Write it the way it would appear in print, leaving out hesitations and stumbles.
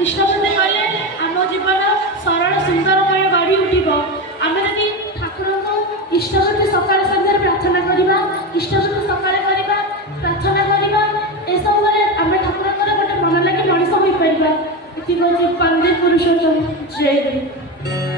इष्टपति कले आम जीवन सरल सुंदरमय गढ़ी उठब। आम जदि ठाकुर को इष्टपति सकाल सन्धार प्रार्थना करवा, इष्टपति सकाल करवा प्रार्थना करवा, एसब आम ठाकुर गोटे मन लगे मनीष हो पार। ये पंडित पुरुषोत्तम जय गुरु।